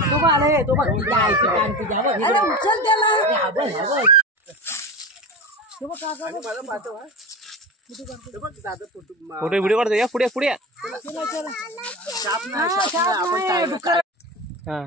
तो बघ आलाय तो बघ तुझ्या आईची कान तुझ्या बघ अरे उचल त्याला हा बघ तो बघ काका मला पाठव हा तो बघ दादा फोटो व्हिडिओ काढतो या पुढे पुढे शाप नाही आपण डुक्कर हा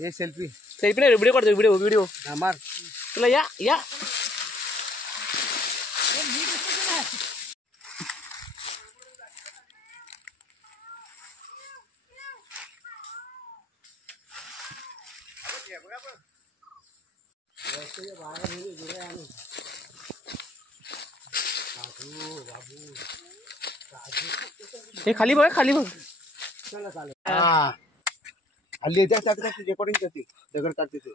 ये सेल्फी सेल्फी नाही व्हिडिओ काढतो व्हिडिओ मार तुला या हे खाली बघ हल्ली त्यासाठी रेकॉर्डिंग करते दगड काढते ते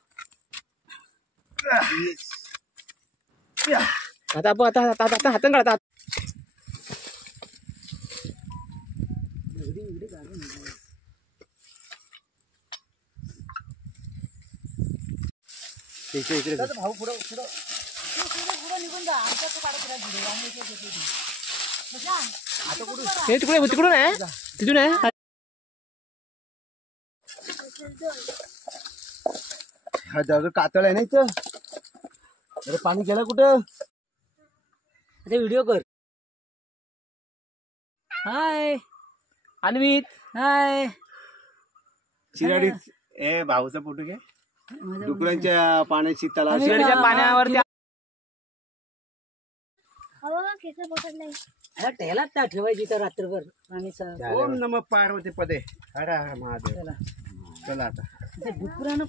आता हातान काढतात भाऊ पुढं निघून जा आमच्या तो काढत हे तिकडून आहे तिथून आहे हा दादा कातळ आहे ना इथं अरे पाणी गेलं कुठं अरे व्हिडिओ कर हाय अन्वित हाय शिराडीत ए भाऊचा फोटो घे डुकरांच्या पाण्याची तलाव शिराडीच्या पाण्यावरती टेला ठेवायची तर रात्रभर आणि ओम नमः पार्वती पदे हर हर महादेव चला आता डुकरानं